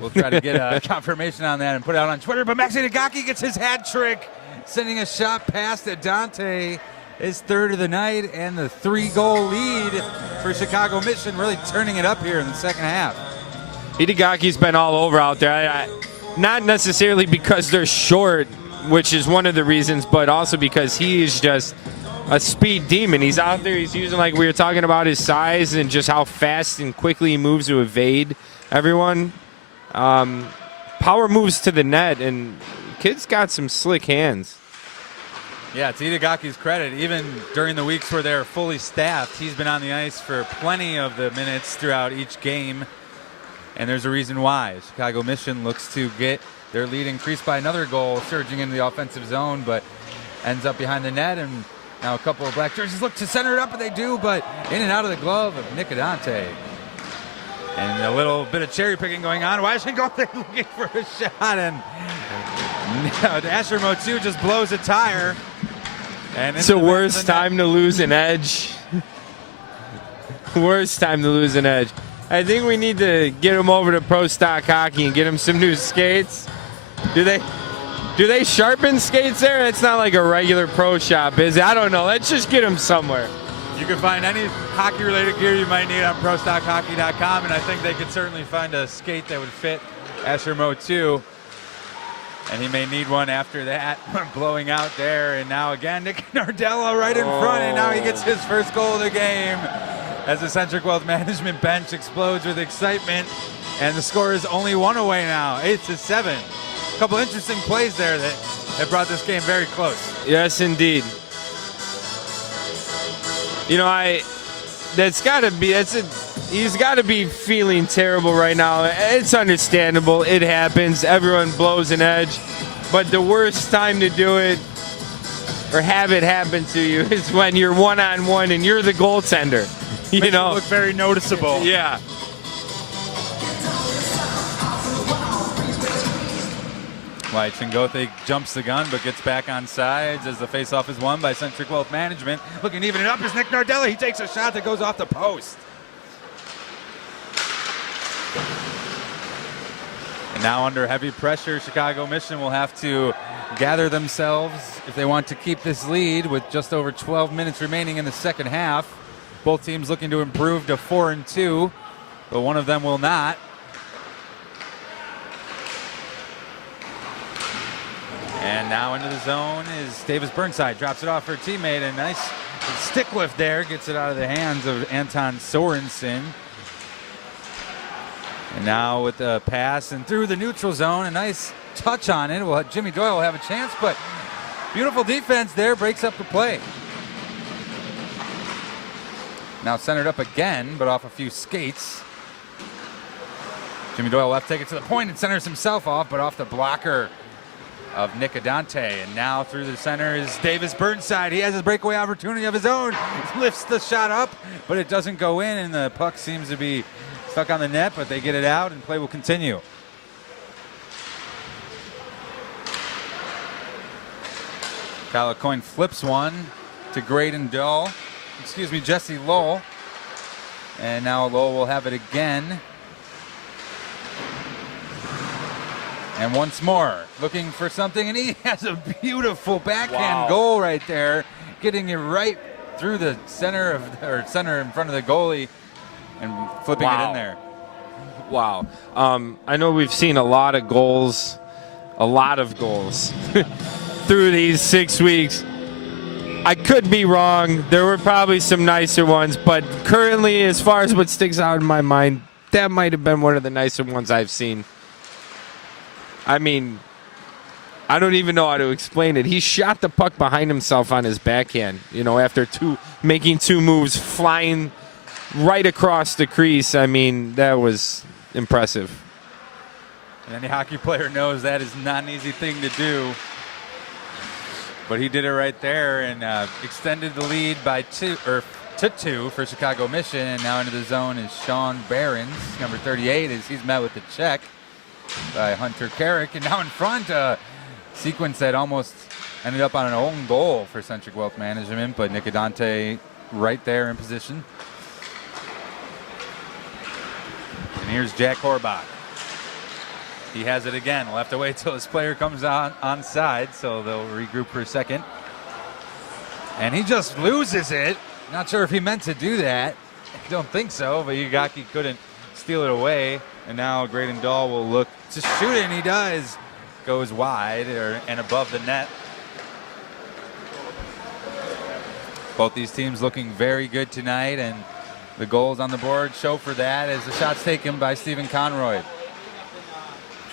We'll try to get a confirmation on that and put it out on Twitter. But Maxi Dagaki gets his hat trick, sending a shot past Adante. His 3rd of the night and the 3-goal lead for Chicago Mission, really turning it up here in the second half. Itagaki's been all over out there. Not necessarily because they're short, which is one of the reasons, but also because he is just a speed demon. He's out there. He's using, like we were talking about, his size and just how fast and quickly he moves to evade everyone. Power moves to the net, and kid's got some slick hands. Yeah, to Itagaki's credit, even during the weeks where they're fully staffed, he's been on the ice for plenty of the minutes throughout each game. And there's a reason why. Chicago Mission looks to get their lead increased by another goal, surging into the offensive zone, but ends up behind the net. And now a couple of black jerseys look to center it up, and they do, but in and out of the glove of Nick Adante. And a little bit of cherry picking going on. Washington looking for a shot, and Asher Motu just blows a tire. And it's the worst time to lose an edge. Worst time to lose an edge. I think we need to get him over to Pro Stock Hockey and get him some new skates. Do they sharpen skates there? It's not like a regular pro shop, is it? I don't know. Let's just get him somewhere. You can find any hockey-related gear you might need on ProStockHockey.com, and I think they could certainly find a skate that would fit Asher Motu. And he may need one after that. Blowing out there, and now again, Nick Nardello right in front, and now he gets his first goal of the game as the Centric Wealth Management bench explodes with excitement, and the score is only 1 away now, 8-7. A couple interesting plays there that brought this game very close. Yes, indeed. You know, he's got to be feeling terrible right now. It's understandable. It happens. Everyone blows an edge. But the worst time to do it or have it happen to you is when you're one-on-one and you're the goaltender. You know, it look very noticeable. Yeah. White Chingothe jumps the gun but gets back on sides as the faceoff is won by Centric Wealth Management. Looking even it up is Nick Nardello. He takes a shot that goes off the post. And now under heavy pressure, Chicago Mission will have to gather themselves if they want to keep this lead with just over 12 minutes remaining in the second half. Both teams looking to improve to 4-2, but one of them will not. And now into the zone is Davis Burnside. Drops it off for a teammate. A nice stick lift there. Gets it out of the hands of Anton Sorensen. And now with the pass and through the neutral zone. A nice touch on it. Well, Jimmy Doyle will have a chance, but beautiful defense there. Breaks up the play. Now centered up again, but off a few skates. Jimmy Doyle left, take it to the point and centers himself off, but off the blocker of Nick Adante. And now through the center is Davis Burnside. He has his breakaway opportunity of his own. He lifts the shot up, but it doesn't go in, and the puck seems to be stuck on the net, but they get it out, and play will continue. Kyle Coyne flips one to Graydon Dull. Excuse me, Jesse Lowell. And now Lowell will have it again. And once more, looking for something, and he has a beautiful backhand goal right there, getting it right through the center center in front of the goalie and flipping it in there. Wow. I know we've seen a lot of goals through these 6 weeks. I could be wrong. There were probably some nicer ones, but currently, as far as what sticks out in my mind, that might have been one of the nicer ones I've seen. I mean, I don't even know how to explain it. He shot the puck behind himself on his backhand, you know, after making two moves, flying right across the crease. I mean, that was impressive. And any hockey player knows that is not an easy thing to do. But he did it right there and extended the lead by two for Chicago Mission. And now into the zone is Sean Behrens, number 38, as he's met with the check by Hunter Carrick. And now in front, sequence that almost ended up on an own goal for Centric Wealth Management, but Nick Adante right there in position. And here's Jack Horbach. He has it again. We'll have to wait till his player comes on side, so they'll regroup for a second. And he just loses it. Not sure if he meant to do that. I don't think so, but Yugaki couldn't steal it away. And now Graydon Dahl will look to shoot it, and he does. Goes wide and above the net. Both these teams looking very good tonight, and the goals on the board show for that as the shots taken by Stephen Conroy.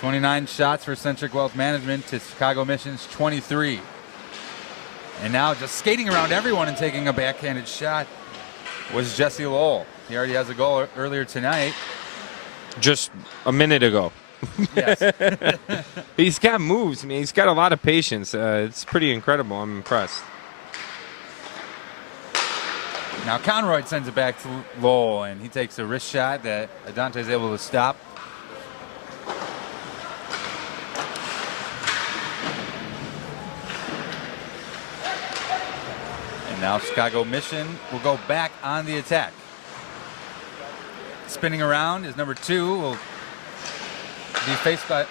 29 shots for Centric Wealth Management to Chicago Mission's 23. And now just skating around everyone and taking a backhanded shot was Jesse Lowell. He already has a goal earlier tonight. Just a minute ago. Yes. He's got moves, man. He's got a lot of patience. It's pretty incredible. I'm impressed. Now Conroy sends it back to Lowell, and he takes a wrist shot that Adante is able to stop. And now Chicago Mission will go back on the attack. Spinning around is number 2. Will be faced by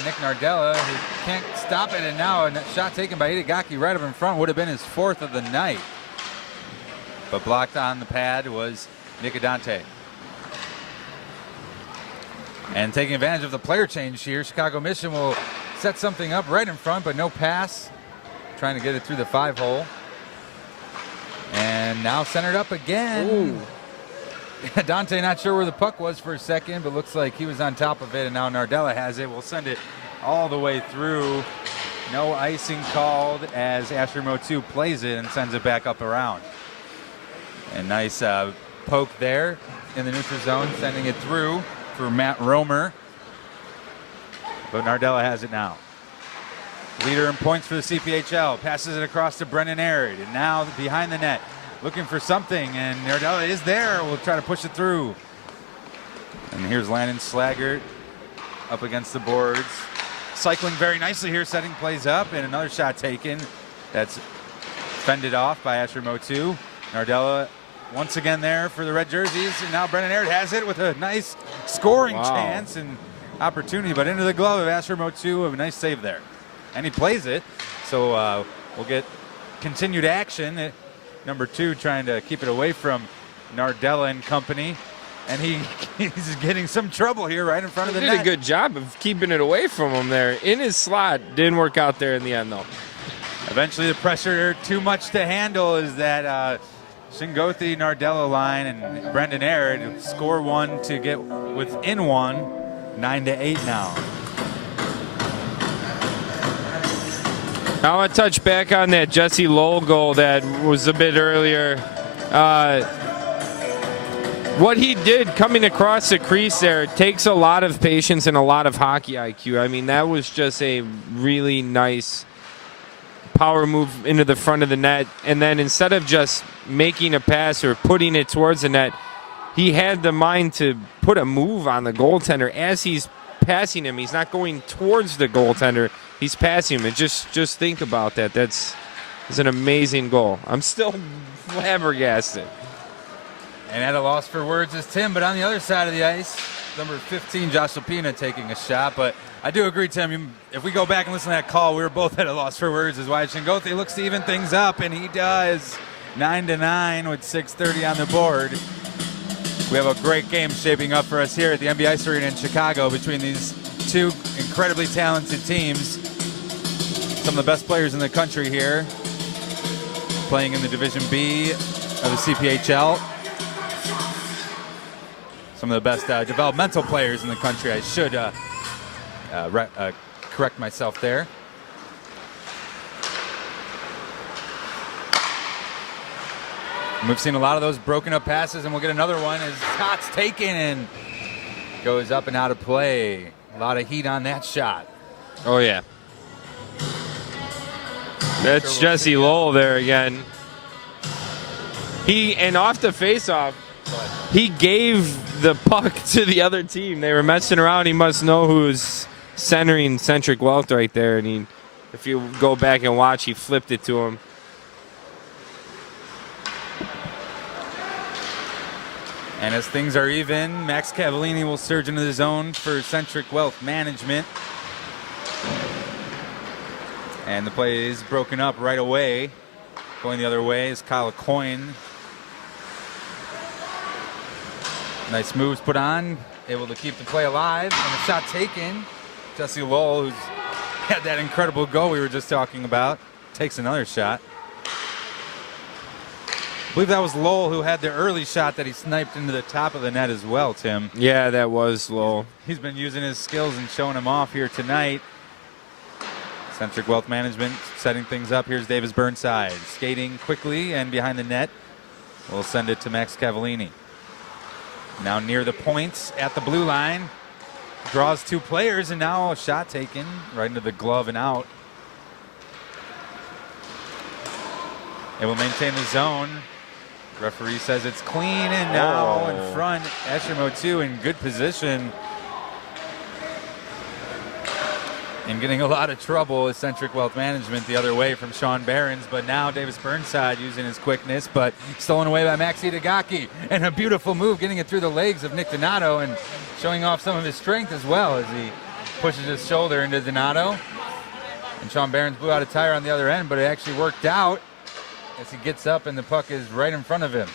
Nick Nardella, who can't stop it, and now a shot taken by Itagaki right up in front would have been his 4th of the night. But blocked on the pad was Nick Adante. And taking advantage of the player change here, Chicago Mission will set something up right in front, but no pass. Trying to get it through the 5-hole. And now centered up again. Ooh. Dante not sure where the puck was for a second, but looks like he was on top of it, and now Nardella has it. We'll send it all the way through. No icing called as Asher Motu plays it and sends it back up around. And nice poke there in the neutral zone, sending it through for Matt Romer. But Nardella has it now. Leader in points for the CPHL. Passes it across to Brennan Arid. And now behind the net, looking for something. And Nardella is there. We'll try to push it through. And here's Landon Slaggert up against the boards. Cycling very nicely here, setting plays up. And another shot taken. That's fended off by Asher Motu. Nardella once again there for the red jerseys, and now Brennan Arid has it with a nice scoring chance and opportunity, but into the glove of Asher Motu. A nice save there, and he plays it. So we'll get continued action. Number 2 trying to keep it away from Nardella and company, and he's getting some trouble here right in front of the net. He did a good job of keeping it away from him there in his slot. Didn't work out there in the end though. Eventually the pressure too much to handle is that Shingothi Nardella line, and Brendan Arid score 1 to get within 1, 9-8 now. I want to touch back on that Jesse Lowell goal that was a bit earlier. What he did coming across the crease there takes a lot of patience and a lot of hockey IQ. I mean, that was just a really nice power move into the front of the net, and then instead of just making a pass or putting it towards the net, he had the mind to put a move on the goaltender as he's passing him. He's not going towards the goaltender, he's passing him. And just think about that. That's an amazing goal. I'm still flabbergasted. And at a loss for words is Tim, but on the other side of the ice, number 15, Josh Lupina taking a shot. But I do agree, Tim, if we go back and listen to that call, we were both at a loss for words as Wyatt Shingothi looks to even things up, and he does. 9-9 with 6:30 on the board. We have a great game shaping up for us here at the MB Ice Arena in Chicago between these two incredibly talented teams. Some of the best players in the country here, playing in the Division B of the CPHL. Some of the best developmental players in the country. I should correct myself there. And we've seen a lot of those broken up passes, and we'll get another one as shot's taken and goes up and out of play. A lot of heat on that shot. Oh, yeah. That's Jesse Lowell there again. And off the faceoff, he gave the puck to the other team. They were messing around. He must know who's centering Centric Wealth right there. And if you go back and watch, he flipped it to him. And as things are even, Max Cavallini will surge into the zone for Centric Wealth Management. And the play is broken up right away. Going the other way is Kyle Coyne. Nice moves put on, able to keep the play alive, and a shot taken. Jesse Lowell, who's had that incredible goal we were just talking about, takes another shot. I believe that was Lowell who had the early shot that he sniped into the top of the net as well, Tim. Yeah, that was Lowell. He's been using his skills and showing them off here tonight. Centric Wealth Management setting things up. Here's Davis Burnside skating quickly and behind the net. We'll send it to Max Cavallini. Now near the points at the blue line. Draws 2 players, and now a shot taken right into the glove and out. It will maintain the zone. Referee says it's clean, and now in front, Ashermo 2 in good position. And getting a lot of trouble is Centric Wealth Management the other way from Sean Behrens, but now Davis Burnside using his quickness, but stolen away by Maxi Dagaki, and a beautiful move getting it through the legs of Nick Donato and showing off some of his strength as well as he pushes his shoulder into Donato. And Sean Behrens blew out a tire on the other end, but it actually worked out as he gets up and the puck is right in front of him.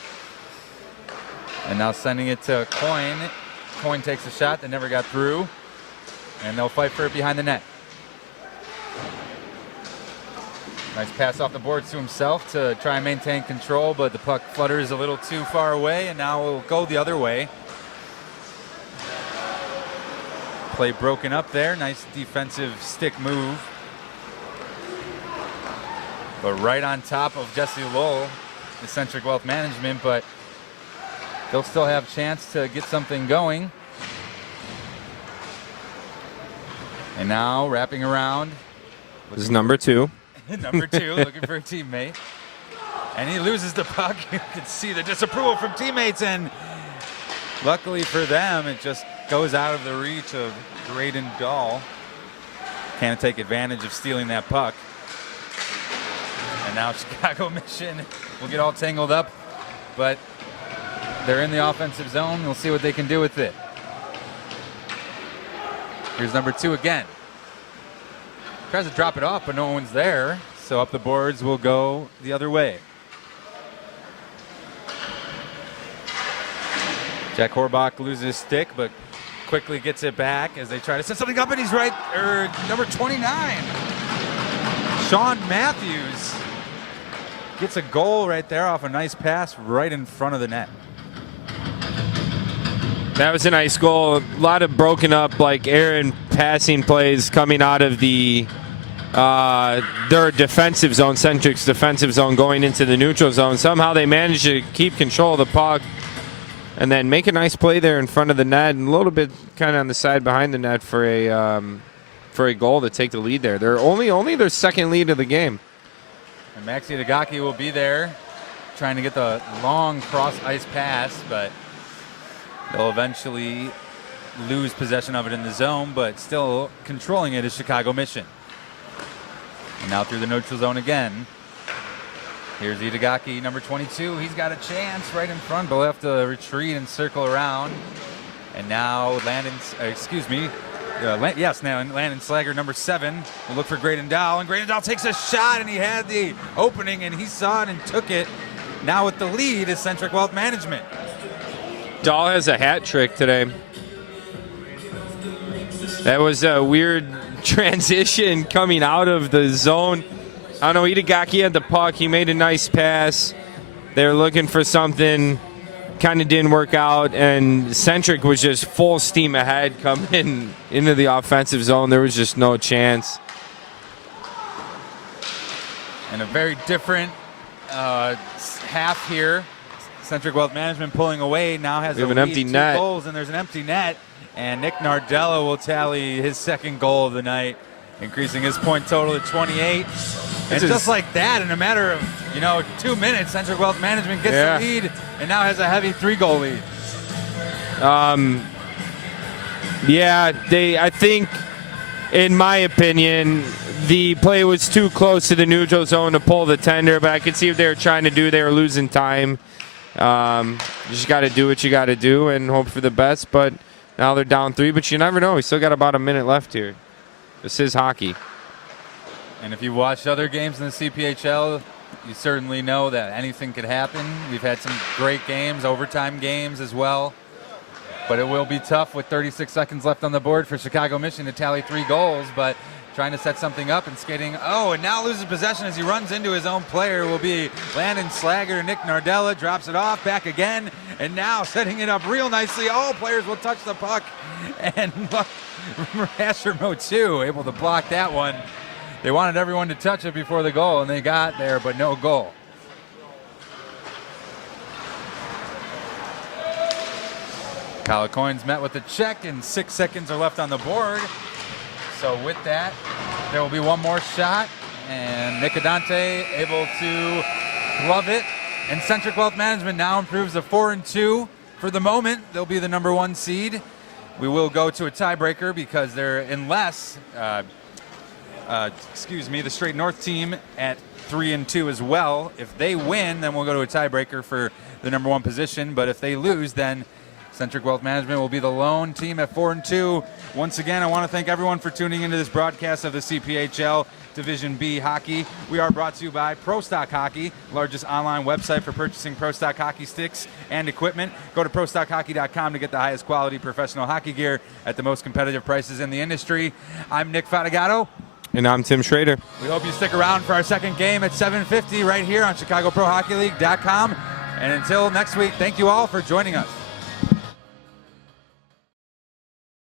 And now sending it to Coyne. Coyne takes a shot that never got through, and they'll fight for it behind the net. Nice pass off the boards to himself to try and maintain control, but the puck flutters a little too far away, and now will go the other way. Play broken up there. Nice defensive stick move. But right on top of Jesse Lowell, the Centric Wealth Management, but they'll still have a chance to get something going. And now wrapping around. This is number 2. Number 2, looking for a teammate. And he loses the puck. You can see the disapproval from teammates, and luckily for them, it just goes out of the reach of Graydon Dahl. Can't take advantage of stealing that puck. And now Chicago Mission will get all tangled up, but they're in the offensive zone. We'll see what they can do with it. Here's number 2 again. Tries to drop it off, but no one's there. So up the boards will go the other way. Jack Horbach loses stick, but quickly gets it back as they try to set something up, and he's right, number 29. Sean Matthews gets a goal right there off a nice pass right in front of the net. That was a nice goal. A lot of broken up, like Aaron passing plays coming out of the their defensive zone, Centric's defensive zone, going into the neutral zone. Somehow they managed to keep control of the puck and then make a nice play there in front of the net, and a little bit kind of on the side behind the net for a goal to take the lead there. They're only their second lead of the game. And Maxi Dagaki will be there trying to get the long cross ice pass, but they'll eventually lose possession of it in the zone, but still controlling it is Chicago Mission. And now through the neutral zone again. Here's Itagaki, number 22. He's got a chance right in front, but we'll have to retreat and circle around. And now Landon Slager, number 7, will look for Graydon Dow, and Graydon Dow takes a shot, and he had the opening, and he saw it and took it. Now with the lead is Centric Wealth Management. Dahl has a hat trick today. That was a weird transition coming out of the zone. I don't know, Itagaki had the puck. He made a nice pass. They were looking for something. Kind of didn't work out, and Centric was just full steam ahead coming into the offensive zone. There was just no chance. And a very different half here. Centric Wealth Management pulling away, now has an empty net. 2 goals, and there's an empty net. And Nick Nardella will tally his second goal of the night, increasing his point total to 28. And just like that, in a matter of 2 minutes, Centric Wealth Management gets the lead and now has a heavy 3-goal lead. I think, in my opinion, the play was too close to the neutral zone to pull the tender, but I could see what they were trying to do. They were losing time. You just got to do what you got to do and hope for the best, but now they're down 3, but you never know. We still got about a minute left here. This is hockey. And if you watched other games in the CPHL, you certainly know that anything could happen. We've had some great games, overtime games as well. But it will be tough with 36 seconds left on the board for Chicago Mission to tally 3 goals, but trying to set something up and skating. Oh, and now loses possession as he runs into his own player will be Landon Slager. Nick Nardella drops it off, back again, and now setting it up real nicely. All players will touch the puck, and Ashermo 2 able to block that one. They wanted everyone to touch it before the goal, and they got there, but no goal. Calacoins met with the check, and 6 seconds are left on the board. So with that, there will be one more shot, and Nicodante able to glove it. And Centric Wealth Management now improves to 4-2 for the moment. They'll be the number 1 seed. We will go to a tiebreaker because they're, unless, the Straight North team at 3-2 as well. If they win, then we'll go to a tiebreaker for the number 1 position. But if they lose, then Centric Wealth Management will be the lone team at 4-2. Once again, I want to thank everyone for tuning into this broadcast of the CPHL Division B Hockey. We are brought to you by Pro Stock Hockey, largest online website for purchasing Pro Stock Hockey sticks and equipment. Go to ProStockHockey.com to get the highest quality professional hockey gear at the most competitive prices in the industry. I'm Nick Fatigato. And I'm Tim Schrader. We hope you stick around for our second game at 7:50 right here on ChicagoProHockeyLeague.com. And until next week, thank you all for joining us.